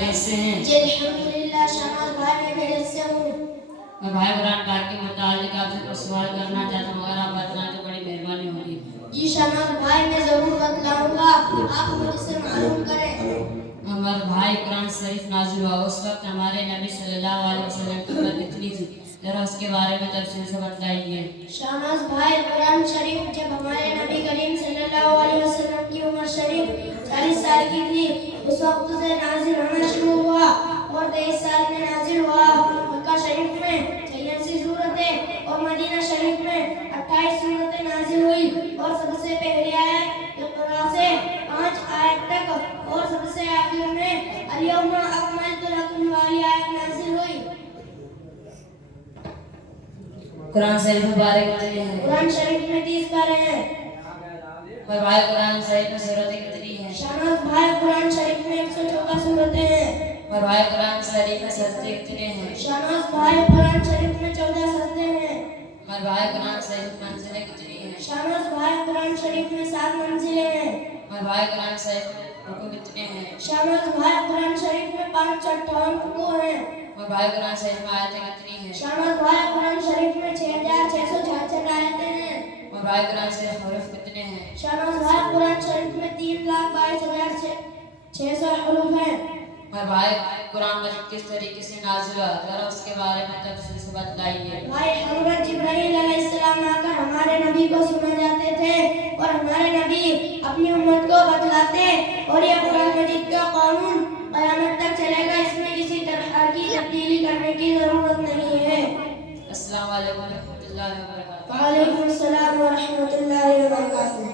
खैरियत से हैं? जी अल्हम्दुलिल्लाह शहनाज भाई मैं खैरियत से हूँ। मैं भाई कुरान पाक के मुतालिक आपसे कुछ सवाल करना चाहता हूँ, अगर आप बतलाएं तो बड़ी मेहरबानी होगी। जी शहनाज भाई मैं जरूर बतलाऊंगा, आप मुझसे मालूम करें। हमारा भाई कुरान शरीफ नाज़िल हुआ, उस वक्त हमारे नबी सल्लल्लाहु अलैहि वसल्लम की उम्र कितनी थी? जरा उसके बारे में तफसील से बताइए। शहनाज भाई कुरान शरीफ जब हमारे नबी करीम सल्लल्लाहु अलैहि वसल्लम की उम्र शरीफ 40 साल की थी, उस वक्त से नाजिल होना शुरू हुआ और 23 साल में नाजिल हुआ। मक्का शरीफ में 86 सूरतें और मदीना शरीफ में 28 सूरतें नाजिल हुई और सबसे पहली आयत इक़रा से 5 आयत तक और सबसे आखिर में अल-यौमा अकमलतु लकुम वाली आयत नाजिल हुई। कुरान शरीफ में बारे कितने हैं? कुरान शरीफ में 30 पारे हैं। और भाई कुरान शरीफ में सूरतें कितनी हैं? शहनाज भाई कुरान शरीफ में 114 सूरतें हैं। और भाई कुरान शरीफ में सजदे कितने हैं? शहनाज भाई कुरान शरीफ में 14 सजदे हैं। और भाई कुरान शरीफ में मंजिलें कितनी हैं? शहनाज भाई कुरान शरीफ में 7 मंजिलें हैं। और भाई कुरान शरीफ में रुकू कितने हैं? शहनाज भाई कुरान शरीफ में 558 रुकू हैं। और भाई कुरान शरीफ में आयतें कितनी हैं? शहनाज भाई कुरान शरीफ में 6666 आयतें हैं। और भाई कुरान शरीफ हुरूफ कितने हैं? शहनाज भाई कुरान शरीफ में 3,22,600 हुरूफ हैं। और भाई कुरान मजीद किस तरीके से नाज़िल हुआ, जरा उसके बारे में तफसील से बताइए। भाई हज़रत जिब्राइल अलैहिस्सलाम आकर हमारे नबी को सुना जाते थे और हमारे नबी अपनी उम्मत को बतलाते और ये कुरान मजीद का कानून क़यामत तक चलेगा, इसमें किसी तरह की तब्दीली करने की ज़रूरत नहीं है। अस्सलाम वालेकुम व रहमतुल्लाहि व बरकातहू। वालेकुम अस्सलाम व रहमतुल्लाहि व बरकातहू।